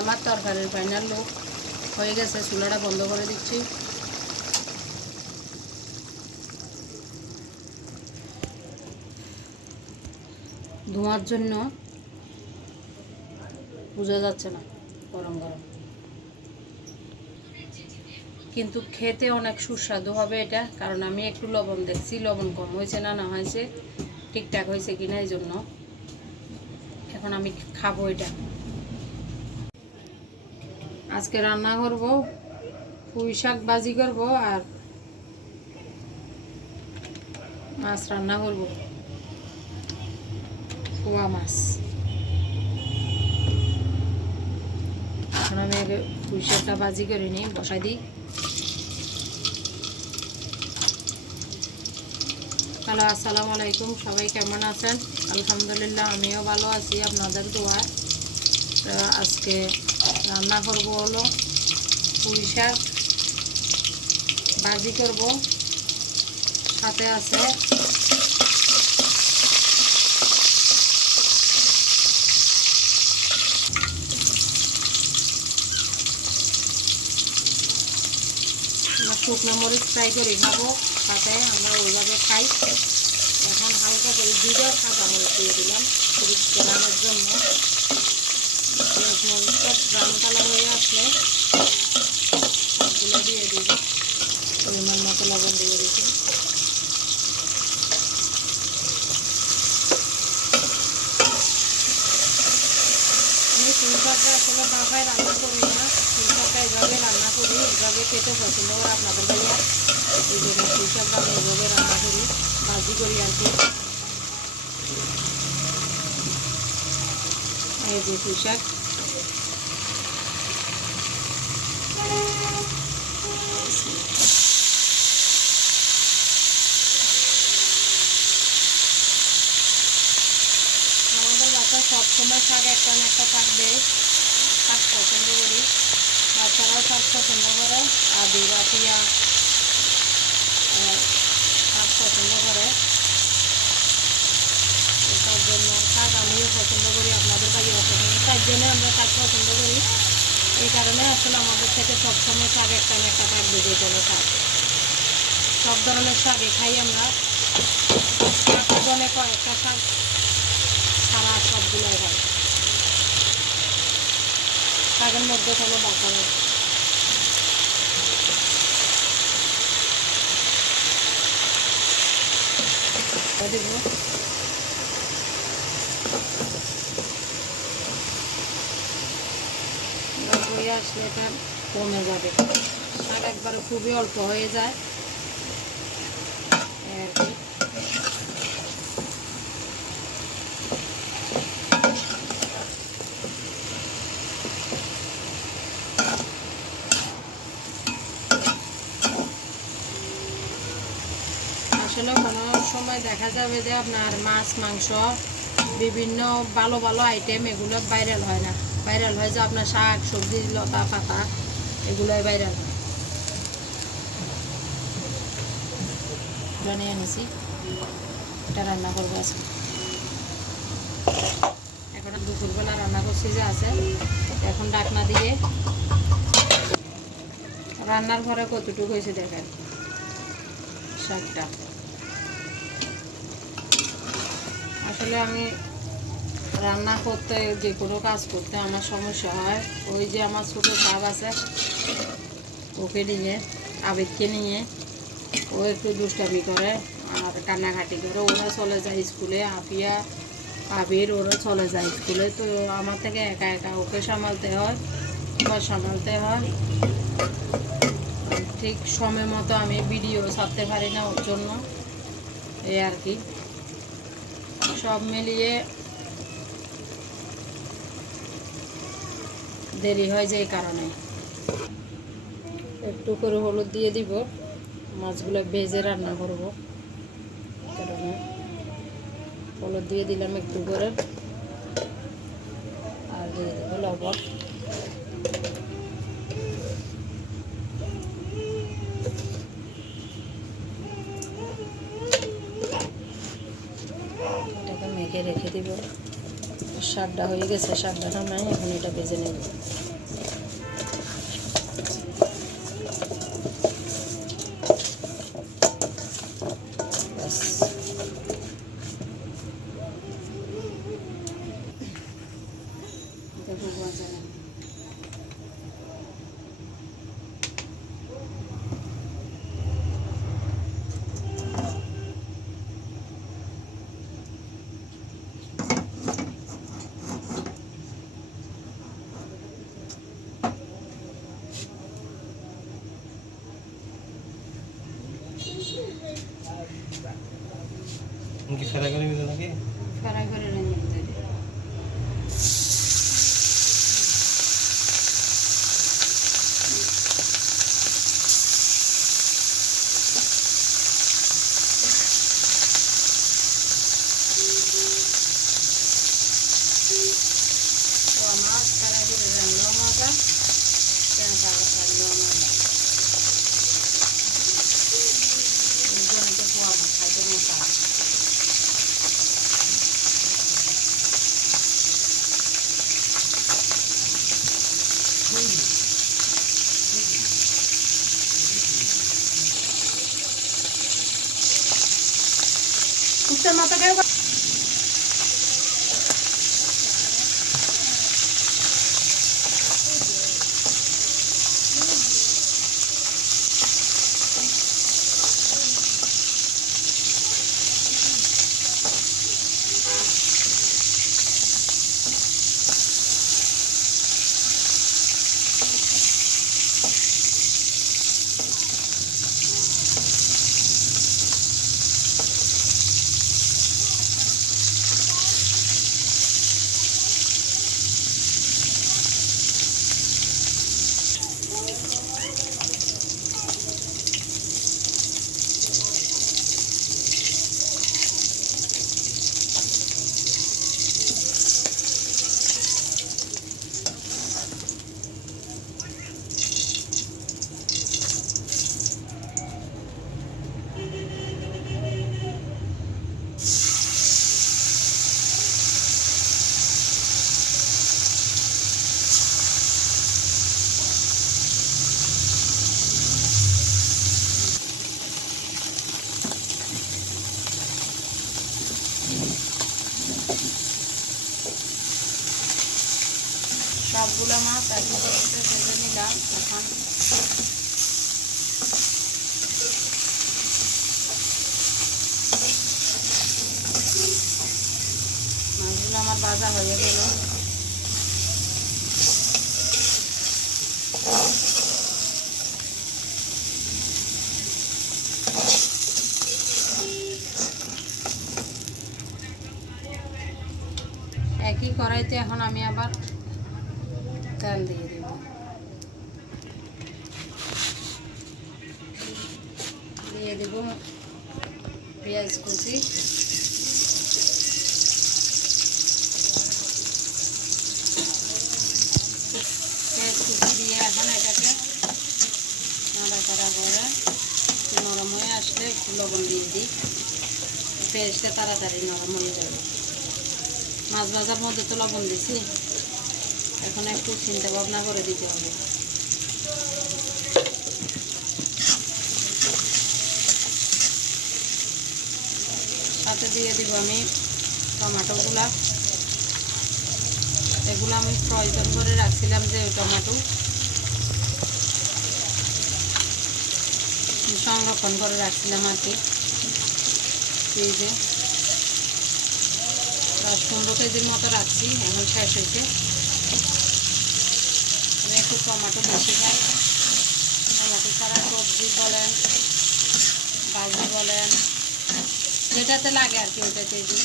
আমার তরকারির final look হয়ে গেছে। চুলাটা বন্ধ করে দিচ্ছি। ধোঁয়ার জন্য বোঝা যাচ্ছে না গরম গরম, কিন্তু খেতে অনেক সুস্বাদু হবে এটা। কারণ আমি একটু লবণ দেখছি, লবণ কম হয়েছে না হয়েছে, ঠিকঠাক হয়েছে কিনা এই জন্য। এখন আমি খাবো এটা। আজকে রান্না করব পুঁই শাক ভাজি করব আর মাছ রান্না করব, পোয়া মাছ। এখন আমি আগে পুঁই শাকটা ভাজি করে নিই, বসাই দিই। হ্যালো, আসসালামু আলাইকুম। সবাই কেমন আছেন? আলহামদুলিল্লাহ আমিও ভালো আছি আপনাদের দোয়ায়। তো আজকে রান্না করব হলো পুঁই শাক ভাজি করব, সাথে আছে শুকনো মরিচ ফ্রাই করে খাবো, সাথে আমরা ওইভাবে খাই। এখন হালকা করে 2টা কাঁচা মরিচ দিয়ে দিলাম রান্নার জন্য। মরিচটা ব্রাউন কালার হয়ে আসলে সবগুলো দিয়ে দিব, পরিমাণ মতো লবণ দিয়ে দিচ্ছি। আমি পুঁই শাকটা আসলে বাসায় রান্না করি না, পুঁই শাকটা এইভাবে রান্না করি, এইভাবে খেতে পছন্দ করে আপনাদের ভাইয়া। এই জন্য পুঁই শাকটা আমি এইভাবে রান্না করি, ভাজি করি আর কি। এই যে পুঁই শাক, আমাদের বাচ্চা সবসময় শাক একটা না একটা থাকবে, শাক পছন্দ করি। বাচ্চারাও শাক পছন্দ করে, আর বিরাটিয়া শাক পছন্দ করে। তার জন্য শাক আমিও পছন্দ করি, আপনাদের ভাইও পছন্দ, তার জন্য আমরা শাক পছন্দ করি। এই কারণে আসলে আমাদের থেকে সবসময় শাক একটা না একটা থাকবে, যে কোনো শাক, সব ধরনের শাকই খাই আমরা। জনে কয়েকটা শাক সারা সবগুলোই খাই। শাকের মধ্যে কোনো বাঁচা নেই। দেব হয়ে আসলে এটা কমে যাবে। শাক একবারে খুবই অল্প হয়ে যায় আর কি। আসলে কোনো সময় দেখা যাবে যে আপনার মাছ মাংস বিভিন্ন ভালো ভালো আইটেম এগুলো ভাইরাল হয় না, ভাইরাল হয় যে আপনার শাক সবজি লতা পাতা এগুলোই ভাইরাল হয়। নিয়ে এনেছি, এটা রান্না করবো আজকে। এখন দুপুরবেলা রান্না করছি যে আছে, এখন ডাকনা দিয়ে রান্নার ঘরে কতটুকু হয়েছে দেখেন শাকটা। আসলে আমি রান্না করতে, যে কোনো কাজ করতে আমার সমস্যা হয়। ওই যে আমার ছোটো শাক আছে, ওকে নিয়ে, আবেদকে নিয়ে, ও একটু দুষ্টামি করে আর কান্নাকাটি করে। ওরা চলে যায় স্কুলে, আপিয়া আবির ওরা চলে যায় স্কুলে। তো আমার থেকে একা একা ওকে সামালতে হয়, ঘর সামালতে হয়। ঠিক সময় মতো আমি ভিডিও ছাড়তে পারি না ওর জন্য, এই আর কি। সব মিলিয়ে দেরি হয় যে এই কারণে। একটু করে হলুদ দিয়ে দিব, মাছগুলো ভেজে রান্না করব। কারণে হলুদ দিয়ে দিলাম একটু করে, আর দিয়ে দেবো লবণ। এটাকে মেখে রেখে দিব। শাকটা হয়ে গেছে, শাকটা নামাই এখন এটা ভেজে নেব। কি ফ্রাই করে নিতে নাকি? ফ্রাই করে নিতে তো আমার ফ্রাই করে রান্নাও মজা কেন রান্নাও মজা জনকে খোয়াবো খাইতে মজা কুত্তার মাথা কেউ সবগুলো মাছ একই করতে ভেজে নিলাম। এখন মাছগুলো আমার ভাজা হয়ে গেল। একই কড়াইতে এখন আমি আবার তেল দিয়ে দেব। দিয়ে দেব পেঁয়াজ কুচি, দিয়ে এখন এটাকে নাড়াচাড়া করে নরম হয়ে আসলে একটু লবণ দিয়ে দিই। পেঁয়াজটা তাড়াতাড়ি নরম হয়ে যাবে। মাছ ভাজার মধ্যে তো লবণ দিছি, এখন একটু চিন্তা ভাবনা করে দিতে হবে। সাথে দিয়ে দিব আমি টমেটোগুলা। এগুলো আমি প্রয়োজন করে রাখছিলাম যে ওই টমেটো সংরক্ষণ করে রাখছিলাম আর কি ফ্রিজে। 10-15 কেজির মতো রাখছি, এখন শেষ হয়েছে। আমি একটু টমেটো বেশি খাই। টমেটো ছাড়া সবজি বলেন, ভাজি বলেন, যেটাতে লাগে আর কি ওইটাতে দিই।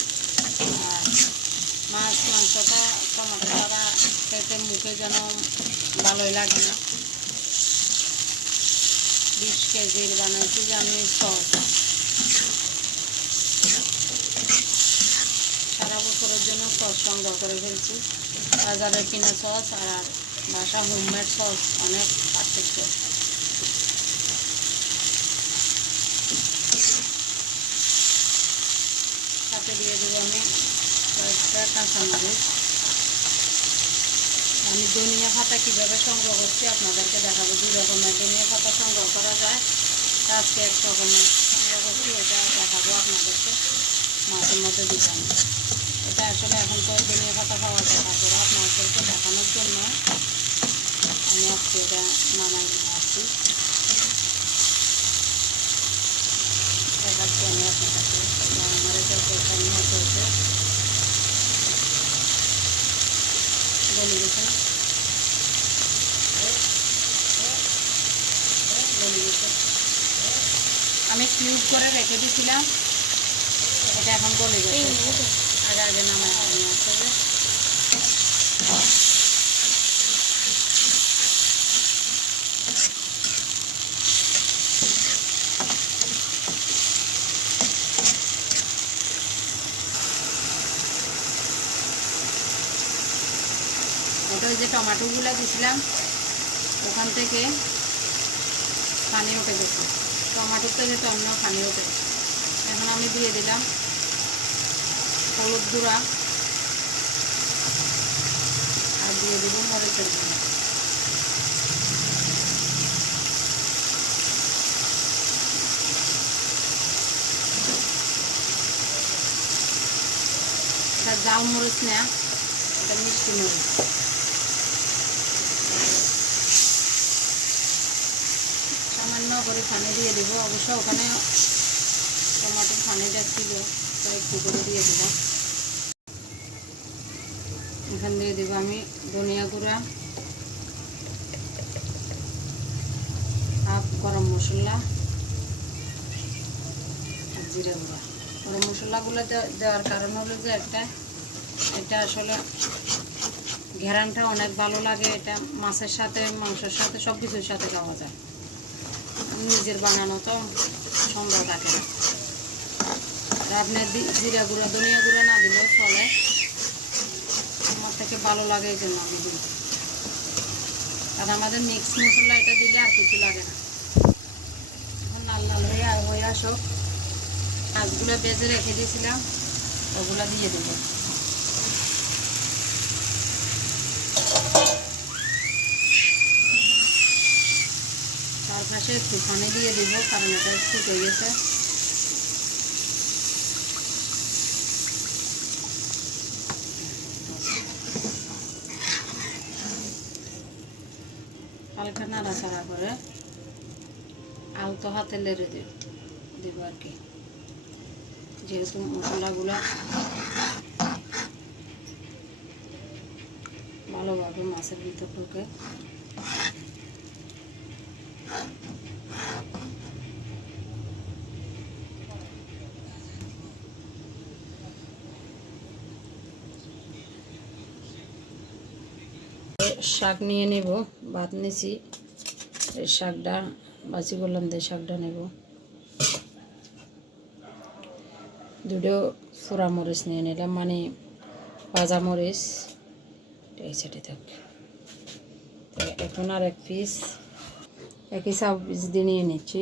আর মাছ মাংস তো টমেটো ছাড়া খেতে মুখে যেন ভালোই লাগে না। 20 কেজির বানাইছি যে আমি সস। সারা বছরের জন্য সস সংগ্রহ করে ফেলছি। বাজারে কিনা সস আর বাসা হোমমেড সস অনেক পার্থক্য। সাথে দিয়ে দেবো আমি কয়েকটা কাঁচামরিচ। আমি ধনিয়া পাতা কীভাবে সংগ্রহ করছি আপনাদেরকে দেখাবো। 2 রকমের ধনিয়া পাতা সংগ্রহ করা যায়। আজকে 1 রকমের সংগ্রহ করছি, এটা দেখাবো আপনাদেরকে। মাছের মধ্যে দিতাম এটা আসলে এখন তো ধনিয়া পাতা পাওয়া যায়, তারপরে আপনাদেরকে দেখানোর জন্য আমি আজকে এটা নামাই নিয়ে আসছি। দেখাচ্ছি আমি আপনাদেরকে। আমার এটা নিয়ে চলছে গলে গেছে না, গলে গেছে। আমি কিউব করে রেখে দিয়েছিলাম। এটা এখন গলে যাচ্ছে, আগে আগে নামায় নিয়ে আসতে হবে। ওটা ওই যে টমেটোগুলো দিছিলাম ওখান থেকে পানি উঠে গেছে, টমেটোর থেকে তো অন্য পানি উঠে। এখন আমি দিয়ে দিলাম হলুদ গুঁড়া আর দিয়ে দেবো মরিচের গুঁড়া। এটা জাল মরিচ না, এটা মিষ্টি মরিচ। সামান্য করে পানি দিয়ে দেবো, অবশ্য ওখানে টমাটোর পানিটা ছিল তাই একটু করে দিয়ে দিলাম। এখান দিয়ে দেবো আমি ধনিয়া গুঁড়া, হাফ গরম মশলা আর জিরা গুঁড়া। গরম মশলাগুলো দেওয়ার কারণ হলো যে এটা আসলে ঘেরানটা অনেক ভালো লাগে, এটা মাছের সাথে মাংসের সাথে সব কিছুর সাথে খাওয়া যায়, নিজের বানানো তো সন্দেহ থাকে না। আর আপনার জিরা গুঁড়া ধনিয়া গুঁড়া না দিলেও চলে, আমার থেকে ভালো লাগে এই জন্য আমি দিই। আর আমাদের মিক্স মশলা এটা দিলে আর কিছু লাগে না। এখন লাল লাল হয়ে আসুক, মাছগুলো বেজে রেখে দিয়েছিলাম ওগুলো দিয়ে দেবো। তার পাশে একটু পানি দিয়ে দেবো কারণ এটা শুকিয়ে গেছে। হালকা নাড়াচাড়া করে আলতো হাতে লেড়ে দেবো আর কি, যেহেতু মশলাগুলো ভালোভাবে মাছের ভিতর ঢুকে। শাক নিয়ে নেব, ভাত নিয়েছি, এই শাকটা বাছি করলাম দিয়ে শাকটা নেব। দুটো ফোড়া মরিচ নিয়ে নিলাম, মানে ভাজা মরিচ, এই সাইডে থাক। এখন আর এক পিস একই সব পিস দিয়ে নিয়ে নিচ্ছি।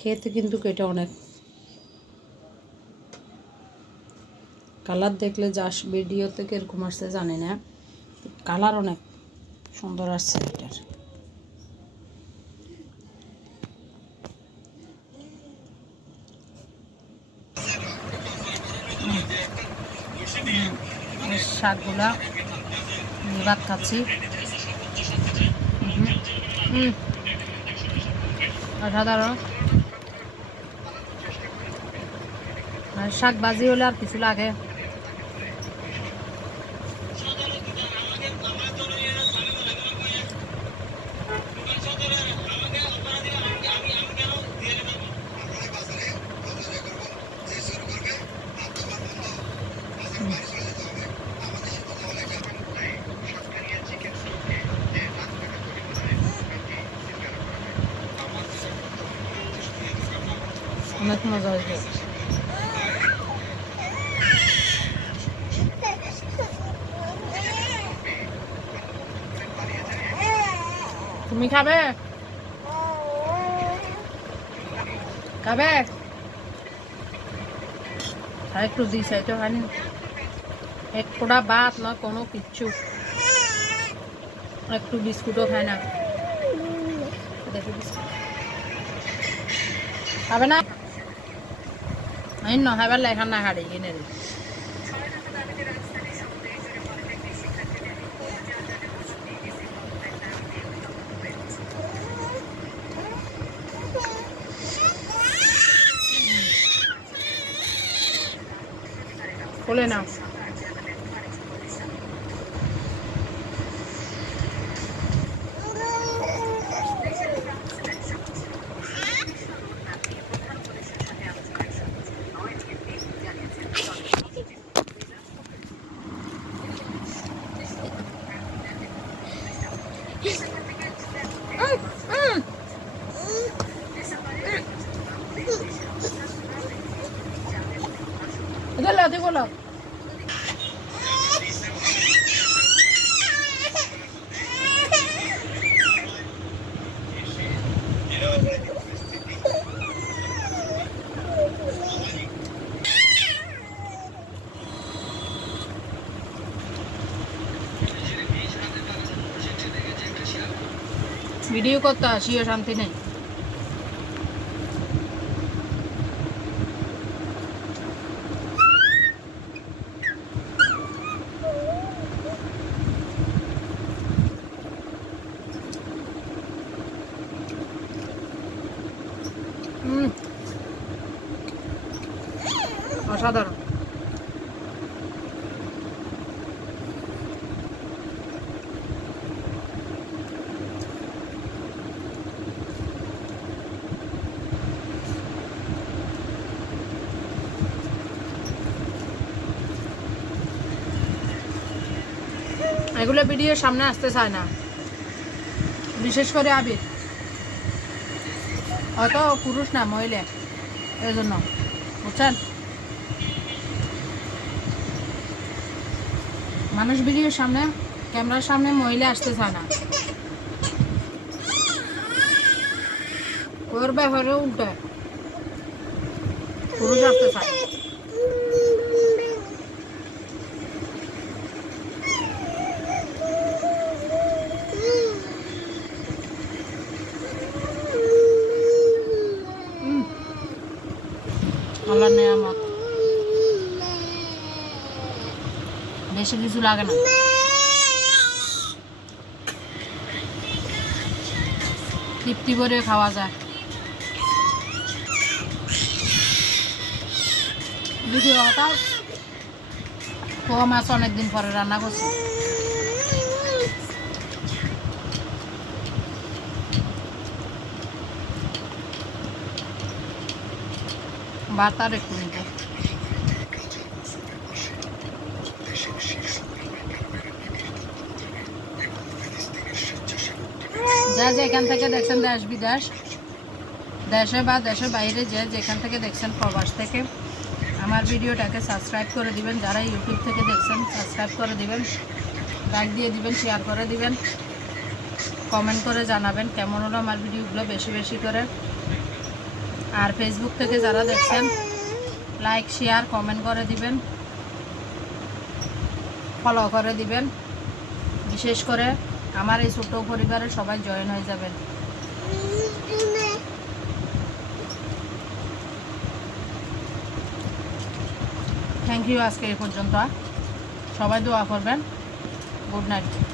খেতে কিন্তু এটা অনেক কালার দেখলে যাস ভিডিওতে কিরকম আসছে জানি না, কালার অনেক সুন্দর আসছে এটার। শাকগুলা ভাত খাচ্ছি, অসাধারণ। শাক ভাজি হলে আর কিছু লাগে। অনেক মজা হয়েছে। তুমি খাবে খাবে আর একটু দিছে তো খানি, এক ফোঁটা ভাত না কোনো কিচ্ছু, একটু বিস্কুটও খায় না। দেখো বিস্কুট খাবে না, এই ন খাবার লেখা না হাড়ি কিনে রে। খুলে নাও। इधर ला देखो ला ভিডিও করতে আসিও শান্তি নেই অসাধারণ এগুলো ভিডিওর সামনে আসতে চায় না বিশেষ করে আবির অত পুরুষ না মহিলা এই জন্য বুঝছেন মানুষ ভিডিওর সামনে ক্যামেরার সামনে মহিলা আসতে চায় না ওর ব্যাপারে উল্টো পুরুষ আসতে চায় আল্লাহর নিয়ামত বেশি কিছু লাগে না তৃপ্তি করে খাওয়া যায় দ্বিতীয় কথা পোয়া মাছ অনেকদিন পরে রান্না করছি ভাত আর একটু নিতে যা যেখান থেকে দেখছেন দেশ বিদেশ দেশে বা দেশের বাইরে যে যেখান থেকে দেখছেন প্রবাস থেকে আমার ভিডিওটাকে সাবস্ক্রাইব করে দিবেন যারা ইউটিউব থেকে দেখছেন সাবস্ক্রাইব করে দিবেন লাইক দিয়ে দিবেন শেয়ার করে দিবেন কমেন্ট করে জানাবেন কেমন হলো আমার ভিডিওগুলো বেশি বেশি করে আর ফেসবুক থেকে যারা দেখছেন লাইক শেয়ার কমেন্ট করে দিবেন ফলো করে দিবেন বিশেষ করে আমার এই ছোট পরিবারে সবাই জয়েন হয়ে যাবেন থ্যাংক ইউ আজকে এই পর্যন্ত সবাই দোয়া করবেন গুড নাইট